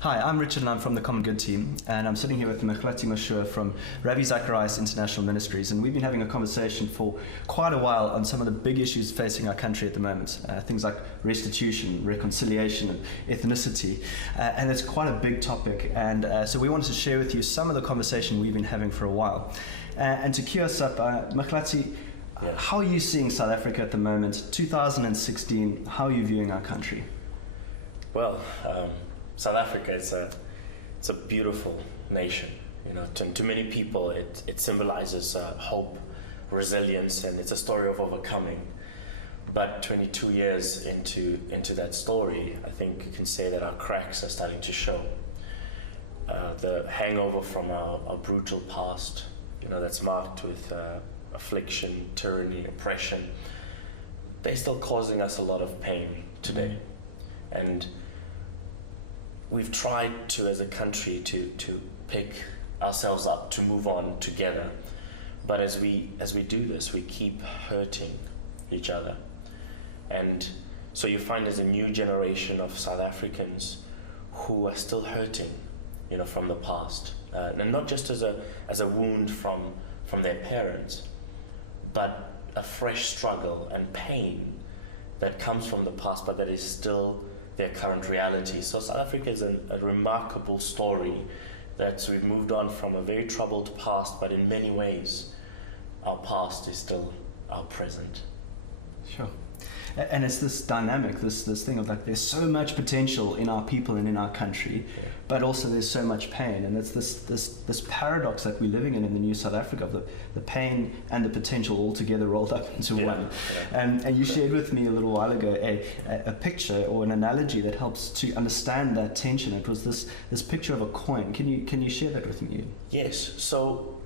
Hi, I'm Richard and I'm from the Common Good team, and I'm sitting here with Mekhlati Mashur from Ravi Zacharias International Ministries, and we've been having a conversation for quite a while on some of the big issues facing our country at the moment, things like restitution, reconciliation and ethnicity, and it's quite a big topic, and so we wanted to share with you some of the conversation we've been having for a while. And to cue us up, Mekhlati, how are you seeing South Africa at the moment, 2016, how are you viewing our country? Well, South Africa is it's a beautiful nation. You know, to many people, it symbolizes hope, resilience, and it's a story of overcoming. But 22 years into that story, I think you can say that our cracks are starting to show. The hangover from our brutal past, you know, that's marked with affliction, tyranny, oppression, they're still causing us a lot of pain today. And we've tried to, as a country, to pick ourselves up, to move on together. But as we do this, we keep hurting each other. And so you find there's a new generation of South Africans who are still hurting, you know, from the past. And not just as a wound from their parents, but a fresh struggle and pain that comes from the past, but that is still their current reality. So South Africa is a remarkable story that we've moved on from a very troubled past, but in many ways, our past is still our present. Sure. And it's this dynamic, this thing of like, there's so much potential in our people and in our country, but also there's so much pain. And it's this paradox that we're living in the new South Africa of the pain and the potential all together rolled up into one. Yeah. And you shared with me a little while ago a picture or an analogy that helps to understand that tension. It was this picture of a coin. Can you share that with me? Yes. So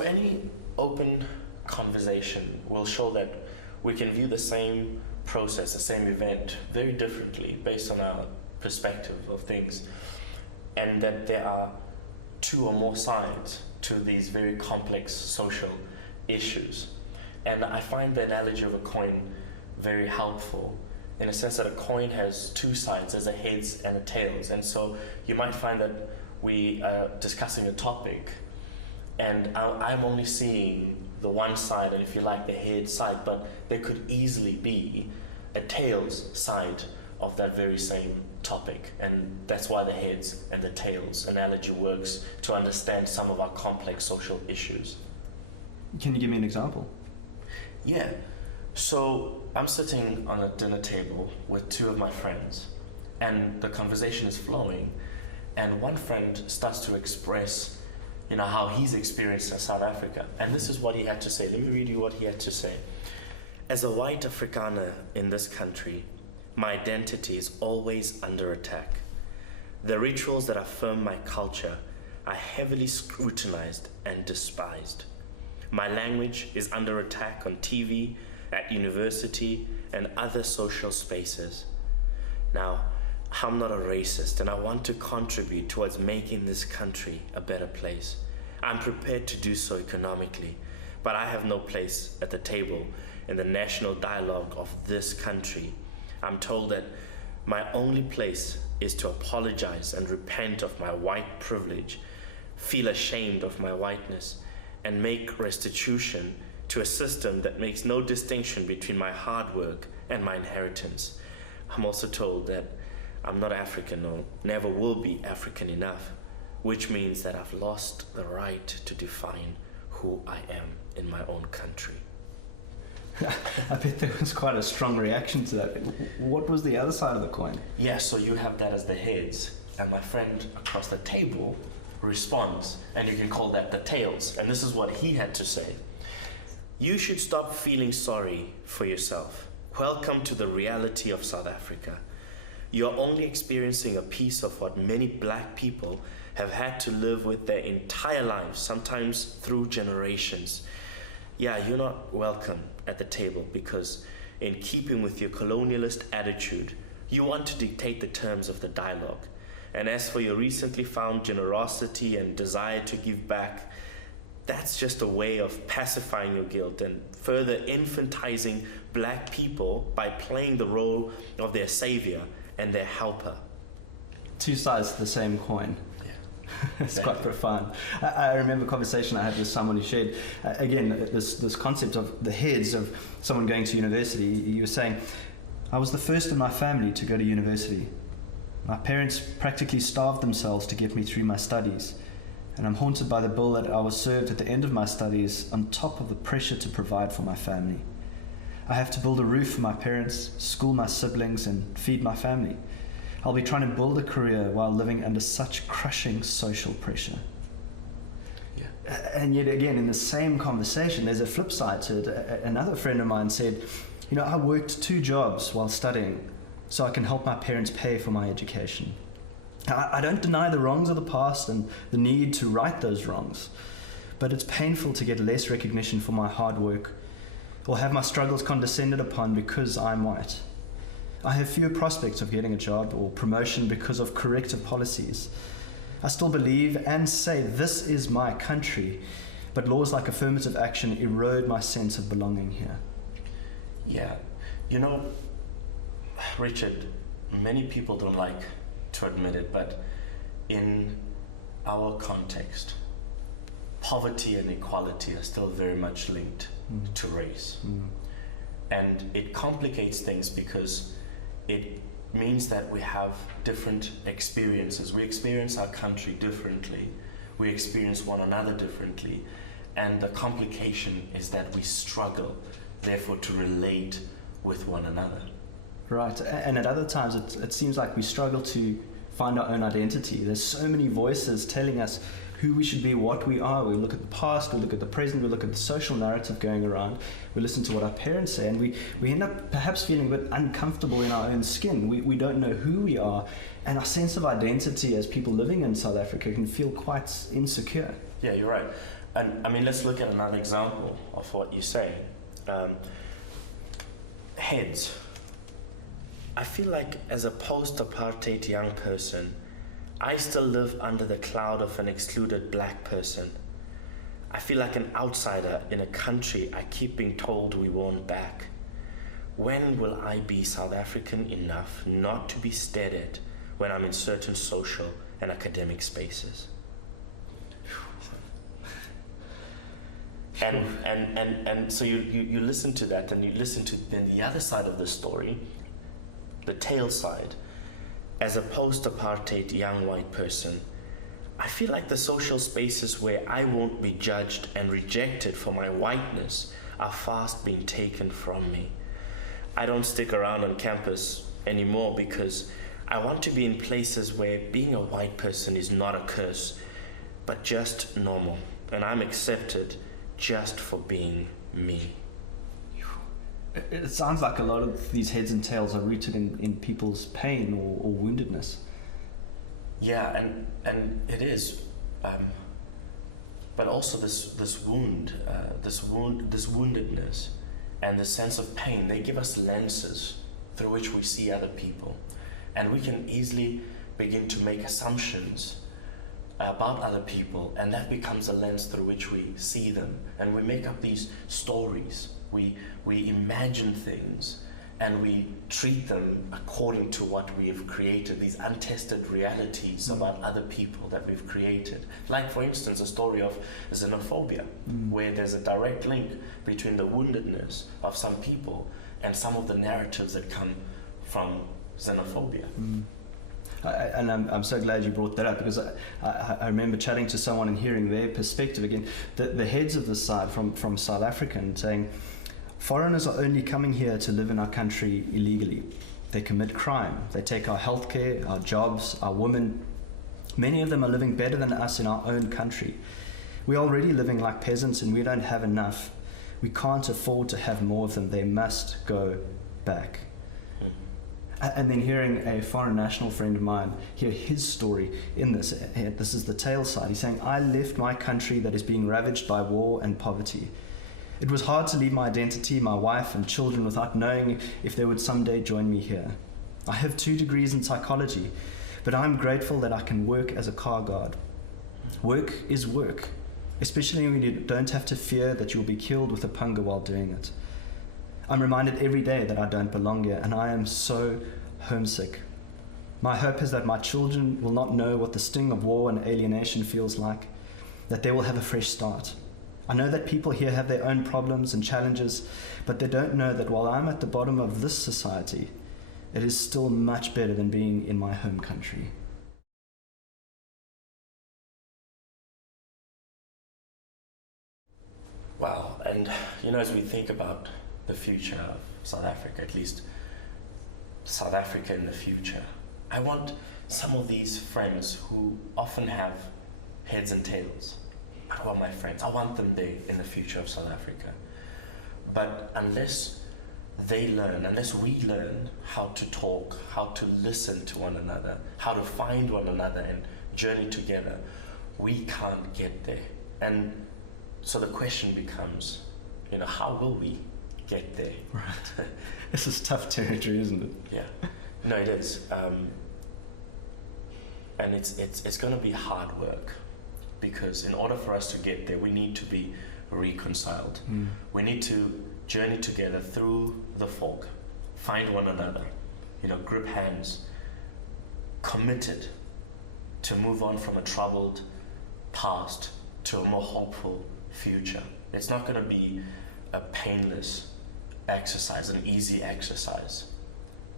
any open conversation will show that we can view the same process, the same event, very differently based on our perspective of things, and that there are two or more sides to these very complex social issues. And I find the analogy of a coin very helpful in a sense that a coin has two sides, there's a heads and a tails. And so you might find that we are discussing a topic and I'm only seeing the one side, and if you like, the head side, but there could easily be a tails side of that very same topic. And that's why the heads and the tails analogy works, to understand some of our complex social issues. Can you give me an example? Yeah. So I'm sitting on a dinner table with two of my friends, and the conversation is flowing, and one friend starts to express, you know, how he's experienced in South Africa. And this is what he had to say. Let me read you what he had to say. As a white Afrikaner in this country, my identity is always under attack. The rituals that affirm my culture are heavily scrutinized and despised. My language is under attack on TV, at university, and other social spaces. Now, I'm not a racist, and I want to contribute towards making this country a better place. I'm prepared to do so economically, but I have no place at the table in the national dialogue of this country. I'm told that my only place is to apologize and repent of my white privilege, feel ashamed of my whiteness, and make restitution to a system that makes no distinction between my hard work and my inheritance. I'm also told that I'm not African or never will be African enough, which means that I've lost the right to define who I am in my own country. I bet there was quite a strong reaction to that. What was the other side of the coin? Yeah, so you have that as the heads, and my friend across the table responds, and you can call that the tails. And this is what he had to say. You should stop feeling sorry for yourself. Welcome to the reality of South Africa. You're only experiencing a piece of what many black people have had to live with their entire lives, sometimes through generations. Yeah, you're not welcome at the table because, in keeping with your colonialist attitude, you want to dictate the terms of the dialogue. And as for your recently found generosity and desire to give back, that's just a way of pacifying your guilt and further infantizing black people by playing the role of their savior and their helper. two sides to the same coin. It's quite profound. I remember a conversation I had with someone who shared, again, this concept of the heads of someone going to university. He was saying, I was the first in my family to go to university. My parents practically starved themselves to get me through my studies, and I'm haunted by the bill that I was served at the end of my studies on top of the pressure to provide for my family. I have to build a roof for my parents, school my siblings, and feed my family. I'll be trying to build a career while living under such crushing social pressure. Yeah. And yet again, in the same conversation, there's a flip side to it. Another friend of mine said, I worked 2 jobs while studying so I can help my parents pay for my education. I don't deny the wrongs of the past and the need to right those wrongs, but it's painful to get less recognition for my hard work or have my struggles condescended upon because I'm white. I have fewer prospects of getting a job or promotion because of corrective policies. I still believe and say this is my country, but laws like affirmative action erode my sense of belonging here. Yeah, Richard, many people don't like to admit it, but in our context, poverty and equality are still very much linked to race. And it complicates things because it means that we have different experiences. We experience our country differently. We experience one another differently. And the complication is that we struggle, therefore, to relate with one another. Right, and at other times it seems like we struggle to find our own identity. There's so many voices telling us who we should be, what we are. We look at the past, we look at the present, we look at the social narrative going around, we listen to what our parents say, and we end up perhaps feeling a bit uncomfortable in our own skin. We don't know who we are, and our sense of identity as people living in South Africa can feel quite insecure. Yeah, you're right. And I mean, let's look at another example of what you say. Heads. I feel like as a post-apartheid young person, I still live under the cloud of an excluded black person. I feel like an outsider in a country I keep being told we won't back. When will I be South African enough not to be stared at when I'm in certain social and academic spaces? And so you listen to that, and you listen to then the other side of the story, the tail side. As a post-apartheid young white person, I feel like the social spaces where I won't be judged and rejected for my whiteness are fast being taken from me. I don't stick around on campus anymore because I want to be in places where being a white person is not a curse, but just normal, and I'm accepted just for being me. It sounds like a lot of these heads and tails are rooted in people's pain or woundedness. Yeah, and it is, but also this woundedness, and the sense of pain. They give us lenses through which we see other people, and we can easily begin to make assumptions about other people, and that becomes a lens through which we see them, and we make up these stories. We imagine things, and we treat them according to what we have created, these untested realities about other people that we've created. Like, for instance, a story of xenophobia, where there's a direct link between the woundedness of some people and some of the narratives that come from xenophobia. And I'm so glad you brought that up, because I remember chatting to someone and hearing their perspective again, the heads of this side from South Africa, and saying, foreigners are only coming here to live in our country illegally. They commit crime. They take our healthcare, our jobs, our women. Many of them are living better than us in our own country. We're already living like peasants, and we don't have enough. We can't afford to have more of them. They must go back. And then hearing a foreign national friend of mine hear his story in this is the tail side. He's saying, I left my country that is being ravaged by war and poverty. It was hard to leave my identity, my wife and children, without knowing if they would someday join me here. I have 2 degrees in psychology, but I'm grateful that I can work as a car guard. Work is work, especially when you don't have to fear that you'll be killed with a punga while doing it. I'm reminded every day that I don't belong here, and I am so homesick. My hope is that my children will not know what the sting of war and alienation feels like, that they will have a fresh start. I know that people here have their own problems and challenges, but they don't know that while I'm at the bottom of this society, it is still much better than being in my home country. Wow, and as we think about the future of South Africa, at least South Africa in the future, I want some of these friends who often have heads and tails. I want my friends, I want them there in the future of South Africa. But unless we learn how to talk, how to listen to one another, how to find one another and journey together, we can't get there. And so the question becomes, how will we get there? Right. This is tough territory, isn't it? Yeah. No, it is. And it's going to be hard work, because in order for us to get there, we need to be reconciled. We need to journey together through the fog, find one another, grip hands, committed to move on from a troubled past to a more hopeful future. It's not going to be a painless exercise, an easy exercise.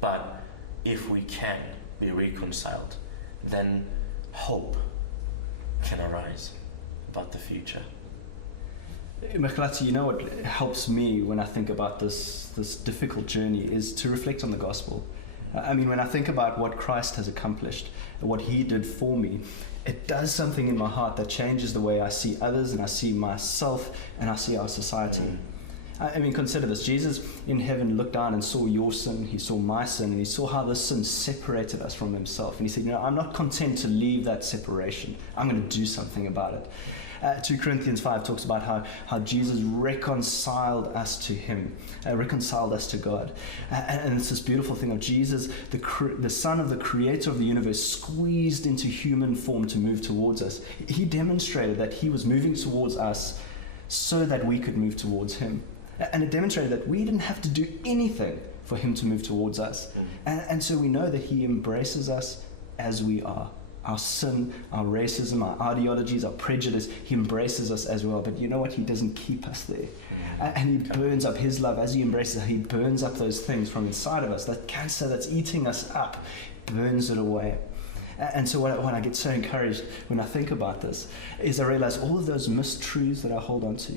But if we can be reconciled, then hope can arise about the future. Mekhlati, what helps me when I think about this difficult journey is to reflect on the gospel. I mean, when I think about what Christ has accomplished, what he did for me, it does something in my heart that changes the way I see others and I see myself and I see our society. I mean, consider this. Jesus in heaven looked down and saw your sin, he saw my sin, and he saw how this sin separated us from himself. And he said, I'm not content to leave that separation. I'm going to do something about it. 2 Corinthians 5 talks about how Jesus reconciled us to him, reconciled us to God. And it's this beautiful thing of Jesus, the Son of the Creator of the universe, squeezed into human form to move towards us. He demonstrated that he was moving towards us so that we could move towards him. And it demonstrated that we didn't have to do anything for him to move towards us. And so we know that he embraces us as we are. Our sin, our racism, our ideologies, our prejudice, he embraces us as well. But you know what? He doesn't keep us there. And he burns up his love. As he embraces us, he burns up those things from inside of us. That cancer that's eating us up, burns it away. And so when I get so encouraged when I think about this, is I realize all of those mistruths that I hold on to,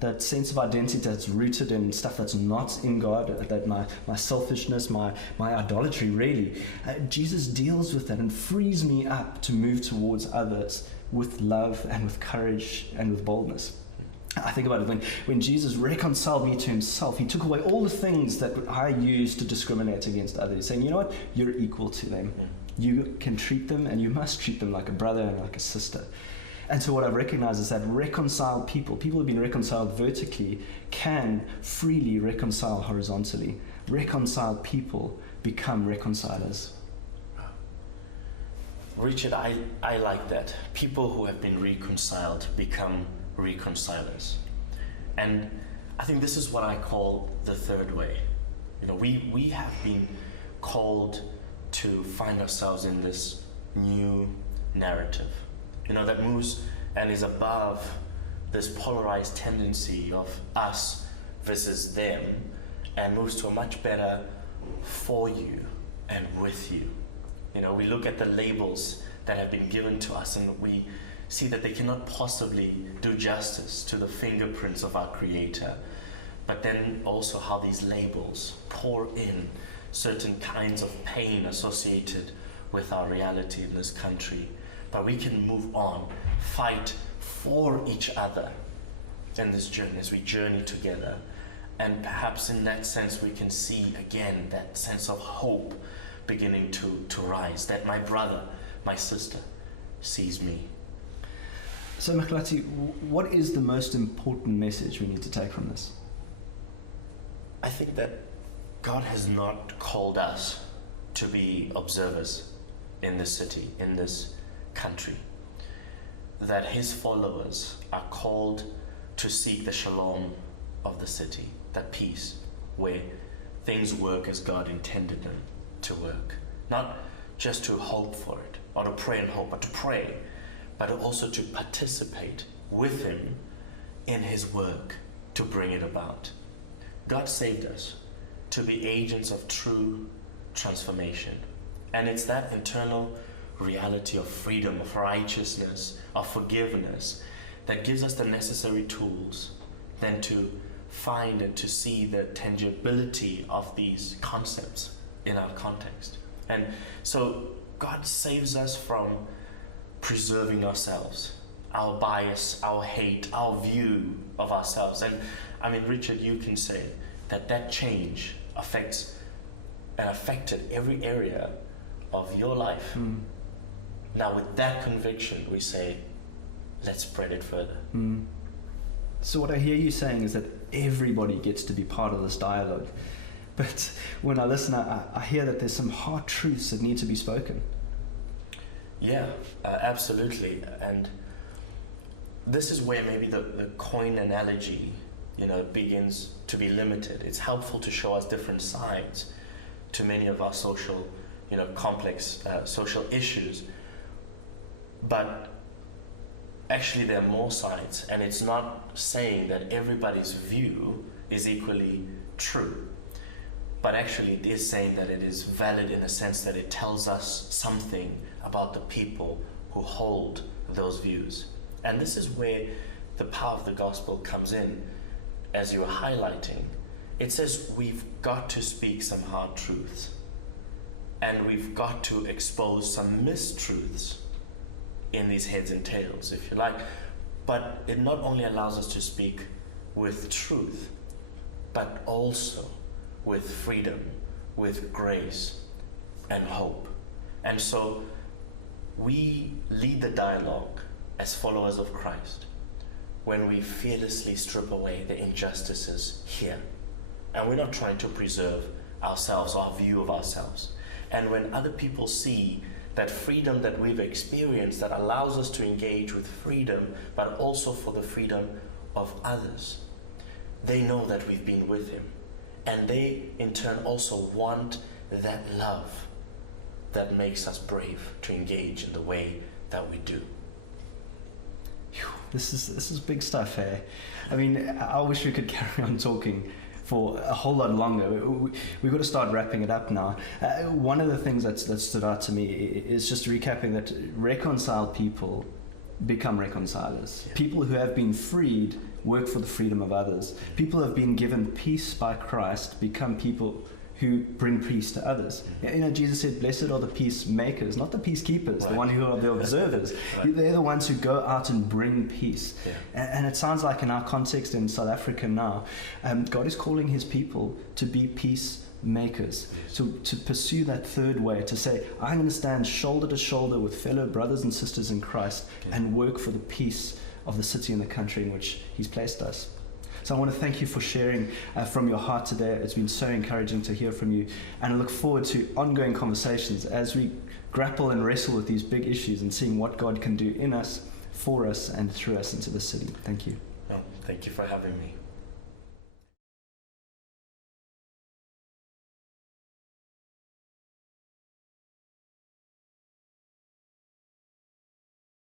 that sense of identity that's rooted in stuff that's not in God, that my selfishness, my idolatry really, Jesus deals with that and frees me up to move towards others with love and with courage and with boldness. I think about it, when Jesus reconciled me to himself, he took away all the things that I used to discriminate against others, saying, you know what, you're equal to them. You can treat them and you must treat them like a brother and like a sister. And so what I've recognized is that reconciled people who've been reconciled vertically, can freely reconcile horizontally. Reconciled people become reconcilers. Richard, I like that. People who have been reconciled become reconcilers. And I think this is what I call the third way. We have been called to find ourselves in this new narrative, that moves and is above this polarized tendency of us versus them, and moves to a much better for you and with you. We look at the labels that have been given to us and we see that they cannot possibly do justice to the fingerprints of our Creator, but then also how these labels pour in certain kinds of pain associated with our reality in this country. But we can move on, fight for each other in this journey as we journey together. And perhaps in that sense we can see again that sense of hope beginning to rise, that my brother, my sister sees me. So Mekhlati, what is the most important message we need to take from this? I think that God has not called us to be observers in this city, in this country, that his followers are called to seek the shalom of the city, that peace where things work as God intended them to work, not just to hope for it, or to pray and hope, but to pray, but also to participate with him in his work to bring it about. God saved us to be agents of true transformation. And it's that internal reality of freedom, of righteousness, of forgiveness that gives us the necessary tools then to find and to see the tangibility of these concepts in our context. And so God saves us from preserving ourselves, our bias, our hate, our view of ourselves. And I mean, Richard, you can say that change affected every area of your life. Now with that conviction, we say, let's spread it further. So what I hear you saying is that everybody gets to be part of this dialogue. But when I listen, I hear that there's some hard truths that need to be spoken. Yeah, absolutely. And this is where maybe the coin analogy, begins to be limited. It's helpful to show us different sides to many of our social, complex social issues. But actually there are more sides, and it's not saying that everybody's view is equally true. But actually it is saying that it is valid in the sense that it tells us something about the people who hold those views. And this is where the power of the gospel comes in, as you were highlighting. It says we've got to speak some hard truths, and we've got to expose some mistruths in these heads and tails, if you like. But it not only allows us to speak with truth, but also with freedom, with grace and hope. And so we lead the dialogue as followers of Christ when we fearlessly strip away the injustices here. And we're not trying to preserve ourselves, our view of ourselves. And when other people see that freedom that we've experienced that allows us to engage with freedom, but also for the freedom of others, they know that we've been with him. And they, in turn, also want that love that makes us brave to engage in the way that we do. This is big stuff here. I mean, I wish we could carry on talking for a whole lot longer. We've got to start wrapping it up now. One of the things that stood out to me is just recapping that reconciled people become reconcilers. Yeah. People who have been freed work for the freedom of others. People who have been given peace by Christ become people who bring peace to others. Jesus said, blessed are the peacemakers, not the peacekeepers, right. The one who are the observers. Right. They're the ones who go out and bring peace. Yeah. And it sounds like in our context in South Africa now, God is calling his people to be peacemakers. Yes. So to pursue that third way, to say, I'm going to stand shoulder to shoulder with fellow brothers and sisters in Christ and work for the peace of the city and the country in which he's placed us. So I want to thank you for sharing from your heart today. It's been so encouraging to hear from you. And I look forward to ongoing conversations as we grapple and wrestle with these big issues and seeing what God can do in us, for us, and through us into the city. Thank you. Oh, thank you for having me.